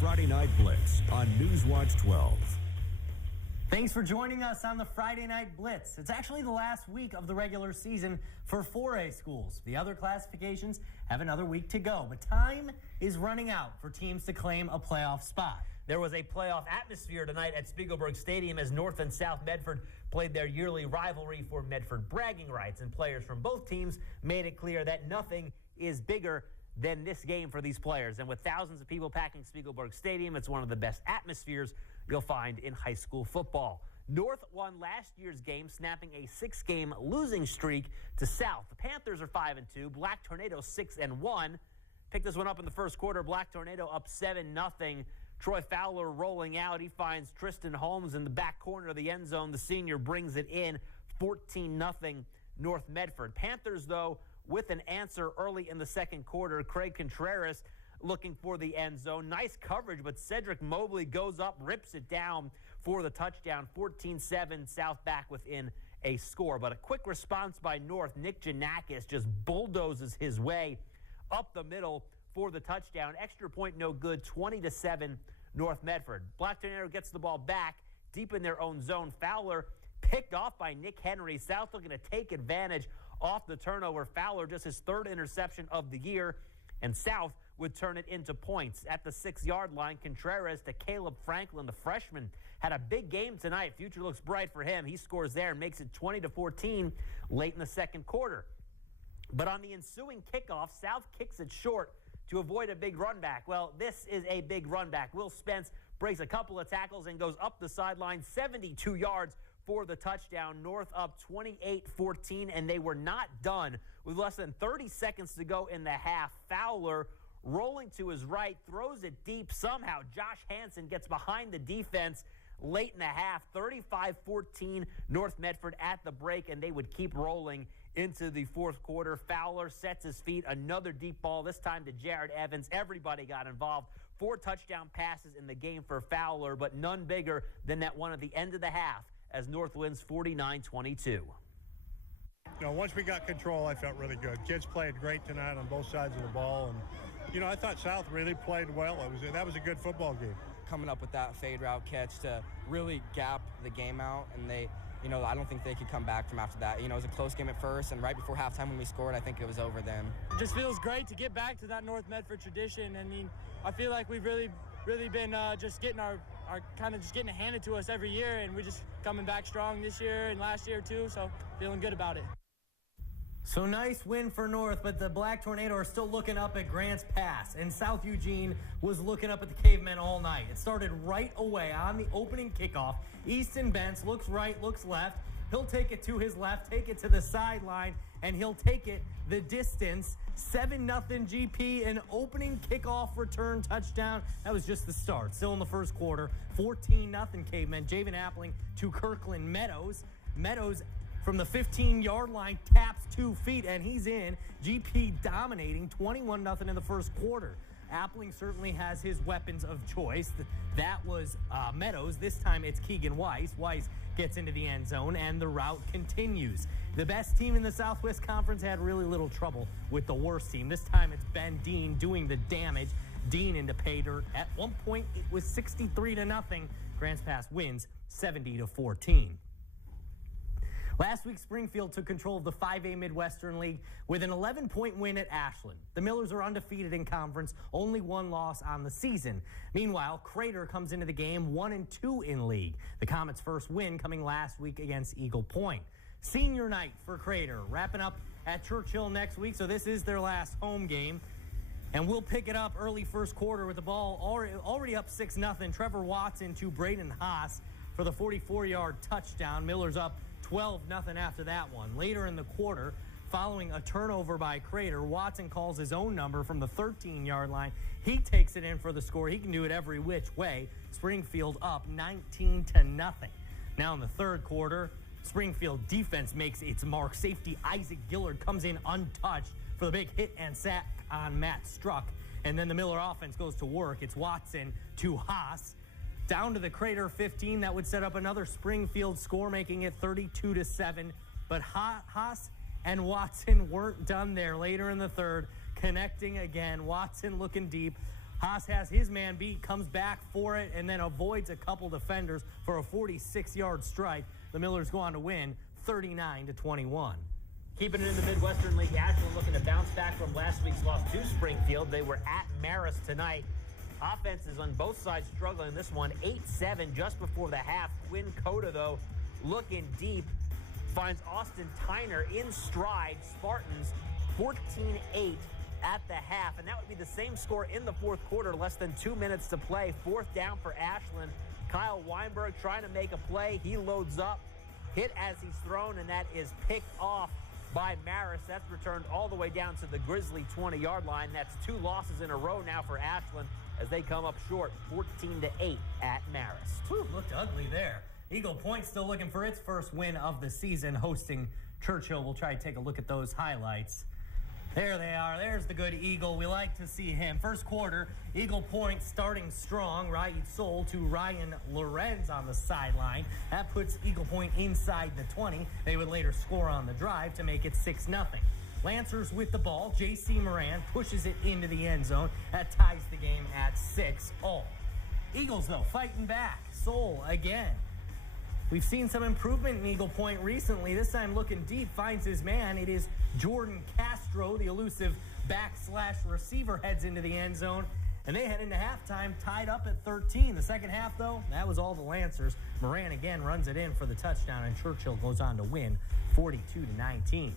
Friday Night Blitz on Newswatch 12. Thanks for joining us on the Friday Night Blitz. It's actually the last week of the regular season for 4A schools. The other classifications have another week to go, but time is running out for teams to claim a playoff spot. There was a playoff atmosphere tonight at Spiegelberg Stadium as North and South Medford played their yearly rivalry for Medford bragging rights, and players from both teams made it clear that nothing is bigger than this game for these players. And with thousands of people packing Spiegelberg Stadium, it's one of the best atmospheres you'll find in high school football. North won last year's game, snapping a 6-game losing streak to South. The Panthers are 5-2, Black Tornado 6-1. Picked this one up in the first quarter. Black Tornado up 7-0. Troy Fowler rolling out. He finds Tristan Holmes in the back corner of the end zone. The senior brings it in, 14-0 North Medford. Panthers, though, with an answer early in the second quarter. Craig Contreras looking for the end zone. Nice coverage, but Cedric Mobley goes up, rips it down for the touchdown. 14-7, South back within a score. But a quick response by North. Nick Janakis just bulldozes his way up the middle for the touchdown. Extra point no good, 20-7 North Medford. Black Tornado gets the ball back deep in their own zone. Fowler picked off by Nick Henry. South looking to take advantage off the turnover. Fowler just his third interception of the year, and South would turn it into points. At the 6-yard line, Contreras to Caleb Franklin, the freshman, had a big game tonight. Future looks bright for him. He scores there and makes it 20-14 late in the second quarter. But on the ensuing kickoff, South kicks it short to avoid a big run back. Well, this is a big run back. Will Spence breaks a couple of tackles and goes up the sideline, 72 yards for the touchdown. North up 28-14, and they were not done with less than 30 seconds to go in the half. Fowler rolling to his right, throws it deep. Somehow Josh Hansen gets behind the defense late in the half. 35-14 North Medford at the break, and they would keep rolling into the fourth quarter. Fowler sets his feet, another deep ball, this time to Jared Evans. Everybody got involved. 4 touchdown passes in the game for Fowler, but none bigger than that one at the end of the half as North wins 49-22. You know, once we got control, I felt really good. Kids played great tonight on both sides of the ball, and you know, I thought South really played well. That was a good football game. Coming up with that fade route catch to really gap the game out, and they, you know, I don't think they could come back from after that. You know, it was a close game at first, and right before halftime when we scored, I think it was over then. It just feels great to get back to that North Medford tradition. I mean, I feel like we've really been just getting our kind of just getting it handed to us every year, and we're just coming back strong this year and last year too, so feeling good about it. So nice win for North, but the Black Tornado are still looking up at Grants Pass, and South Eugene was looking up at the Cavemen all night. It started right away on the opening kickoff. Easton Bentz looks right, looks left. He'll take it to his left, take it to the sideline, and he'll take it the distance. 7-0 GP, an opening kickoff return touchdown. That was just the start. Still in the first quarter, 14-0 Cavemen. Javen Appling to Kirkland Meadows. Meadows from the 15-yard line taps 2 feet, and he's in. GP dominating 21-0 in the first quarter. Appling certainly has his weapons of choice. That was Meadows. This time it's Keegan Weiss. Weiss gets into the end zone, and the route continues. The best team in the Southwest Conference had really little trouble with the worst team. This time it's Ben Dean doing the damage. Dean into pay dirt. At one point it was 63-0. Grants Pass wins 70-14. Last week, Springfield took control of the 5A Midwestern League with an 11-point win at Ashland. The Millers are undefeated in conference, only 1 loss on the season. Meanwhile, Crater comes into the game 1-2 in league. The Comets' first win coming last week against Eagle Point. Senior night for Crater, wrapping up at Churchill next week, so this is their last home game. And we'll pick it up early first quarter with the ball already up 6-0. Trevor Watson to Braden Haas for the 44-yard touchdown. Millers up 12-0 after that one. Later in the quarter, following a turnover by Crater, Watson calls his own number from the 13-yard line. He takes it in for the score. He can do it every which way. Springfield up 19-0. Now in the third quarter, Springfield defense makes its mark. Safety Isaac Gillard comes in untouched for the big hit and sack on Matt Struck. And then the Miller offense goes to work. It's Watson to Haas. Down to the Crater 15, that would set up another Springfield score, making it 32-7. But Haas and Watson weren't done there. Later in the third, connecting again. Watson looking deep. Haas has his man beat, comes back for it, and then avoids a couple defenders for a 46-yard strike. The Millers go on to win 39-21. Keeping it in the Midwestern League, Ashland looking to bounce back from last week's loss to Springfield. They were at Marist tonight. Offenses on both sides struggling in this one. 8-7 just before the half. Quinn Cota, though, looking deep, finds Austin Tyner in stride. Spartans 14-8 at the half, and that would be the same score in the fourth quarter. Less than 2 minutes to play. Fourth down for Ashland. Kyle Weinberg trying to make a play. He loads up, hit as he's thrown, and that is picked off by Marist. That's returned all the way down to the Grizzly 20-yard line. That's 2 losses in a row now for Ashland as they come up short 14-8 at Marist. Whew, looked ugly there. Eagle Point still looking for its first win of the season, hosting Churchill. We'll try to take a look at those highlights. There they are. There's the good Eagle. We like to see him. First quarter, Eagle Point starting strong. Raid Sol to Ryan Lorenz on the sideline. That puts Eagle Point inside the 20. They would later score on the drive to make it 6-0. Lancers with the ball. J.C. Moran pushes it into the end zone. That ties the game at 6-all. Eagles, though, fighting back. Sol again. We've seen some improvement in Eagle Point recently. This time looking deep, finds his man. It is Jordan Castro, the elusive back/receiver, heads into the end zone. And they head into halftime tied up at 13. The second half, though, that was all the Lancers. Moran again runs it in for the touchdown, and Churchill goes on to win 42-19.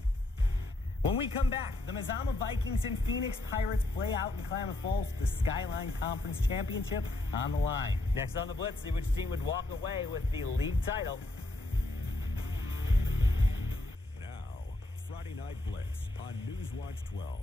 When we come back, the Mazama Vikings and Phoenix Pirates play out in Klamath Falls. The Skyline Conference Championship on the line. Next on the Blitz, see which team would walk away with the league title. Now, Friday Night Blitz on Newswatch 12.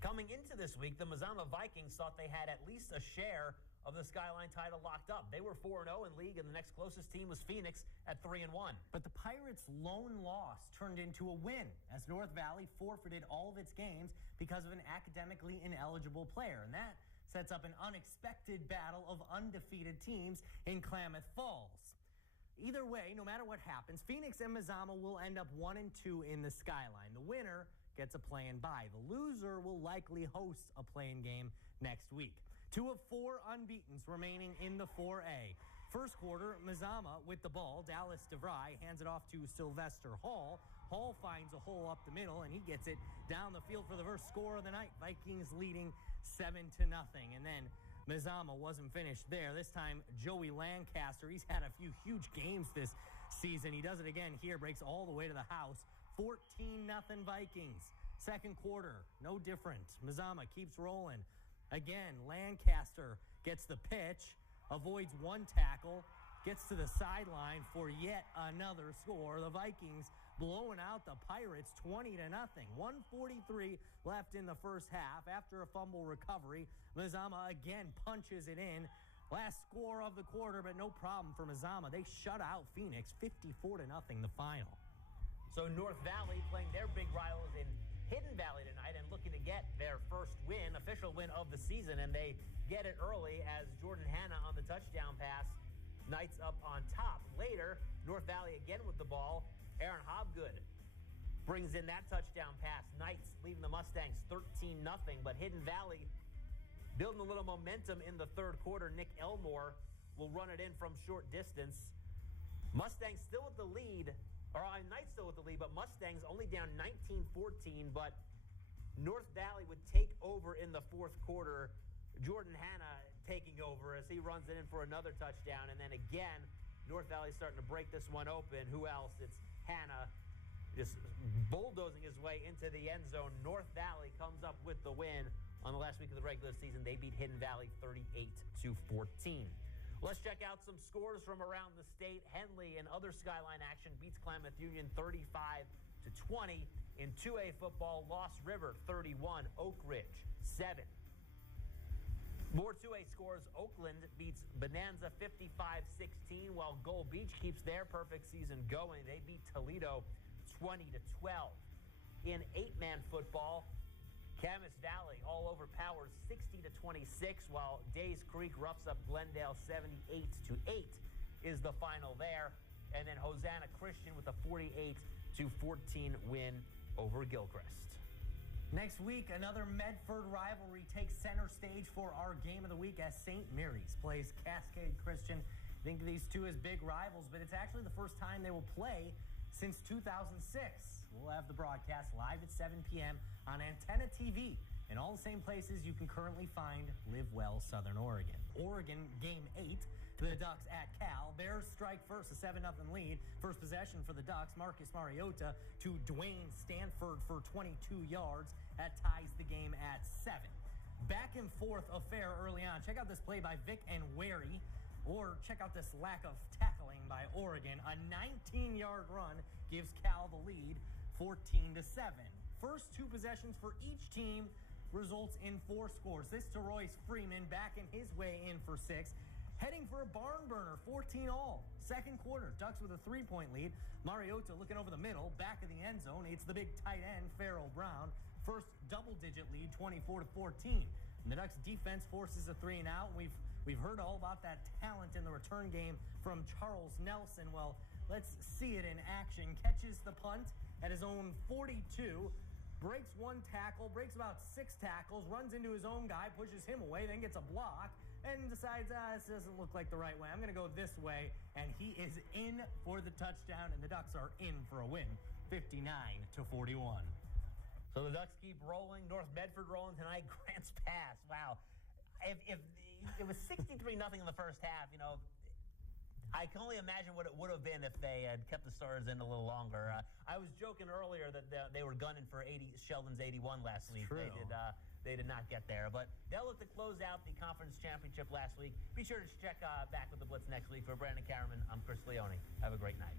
Coming into this week, the Mazama Vikings thought they had at least a share of the Skyline title locked up. They were 4-0 in league, and the next closest team was Phoenix at 3-1. But the Pirates' lone loss turned into a win as North Valley forfeited all of its games because of an academically ineligible player. And that sets up an unexpected battle of undefeated teams in Klamath Falls. Either way, no matter what happens, Phoenix and Mazama will end up 1-2 in the Skyline. The winner gets a play-in bye. The loser will likely host a play-in game next week. 2 of 4 unbeatens remaining in the 4A. First quarter, Mazama with the ball. Dallas DeVry hands it off to Sylvester Hall. Hall finds a hole up the middle, and he gets it down the field for the first score of the night. Vikings leading 7-0. And then Mazama wasn't finished there. This time, Joey Lancaster. He's had a few huge games this season. He does it again here, breaks all the way to the house. 14-0 Vikings. Second quarter, no different. Mazama keeps rolling. Again, Lancaster gets the pitch, avoids one tackle, gets to the sideline for yet another score. The Vikings blowing out the Pirates 20-0. 1:43 left in the first half. After a fumble recovery, Mazama again punches it in. Last score of the quarter, but no problem for Mazama. They shut out Phoenix 54-0 the final. So North Valley playing their big rivals in Hidden Valley tonight and looking to get their first win, official win of the season, and they get it early as Jordan Hanna on the touchdown pass. Knights up on top. Later, North Valley again with the ball. Aaron Hobgood brings in that touchdown pass. Knights leading the Mustangs 13-0, but Hidden Valley building a little momentum in the third quarter. Nick Elmore will run it in from short distance. Mustangs still with the lead. Knights still with the lead, but Mustangs only down 19-14, but North Valley would take over in the fourth quarter. Jordan Hanna taking over as he runs it in for another touchdown, and then again, North Valley starting to break this one open. Who else? It's Hanna just bulldozing his way into the end zone. North Valley comes up with the win on the last week of the regular season. They beat Hidden Valley 38-14. Let's check out some scores from around the state. Henley and other Skyline action beats Klamath Union 35-20. In 2A football, Lost River 31, Oak Ridge 7. More 2A scores, Oakland beats Bonanza 55-16, while Gold Beach keeps their perfect season going. They beat Toledo 20-12. In 8-man football, Camas Valley all over Powers 60-26, while Days Creek roughs up Glendale 78-8 is the final there. And then Hosanna Christian with a 48-14 win over Gilchrist. Next week, another Medford rivalry takes center stage for our game of the week as St. Mary's plays Cascade Christian. Think of these two as big rivals, but it's actually the first time they will play since 2006. We'll have the broadcast live at 7 p.m. on Antenna TV in all the same places you can currently find Live Well Southern Oregon. Oregon, Game 8, the Ducks at Cal. Bears strike first, a 7-0 lead. First possession for the Ducks, Marcus Mariota to Dwayne Stanford for 22 yards. That ties the game at 7. Back and forth affair early on. Check out this play by Vic and Wary, or check out this lack of tackling by Oregon. A 19-yard run gives Cal the lead, 14-7. First two possessions for each team results in 4 scores. This to Royce Freeman backing his way in for 6. Heading for a barn burner, 14 all. Second quarter, Ducks with a 3-point lead. Mariota looking over the middle, back of the end zone. It's the big tight end, Farrell Brown. First double-digit lead, 24-14. And the Ducks defense forces a 3-and-out. We've heard all about that talent in the return game from Charles Nelson. Well, let's see it in action. Catches the punt at his own 42. Breaks 1 tackle, breaks about 6 tackles, runs into his own guy, pushes him away, then gets a block, and decides, this doesn't look like the right way. I'm going to go this way, and he is in for the touchdown, and the Ducks are in for a win, 59-41. So the Ducks keep rolling. North Medford rolling tonight. Grants Pass. Wow. If it was 63-0 in the first half, I can only imagine what it would have been if they had kept the Stars in a little longer. I was joking earlier that they were gunning for Sheldon's 81 last week. True. They did not get there, but they'll look to close out the conference championship last week. Be sure to check back with the Blitz next week. For Brandon Carriman, I'm Chris Leone. Have a great night.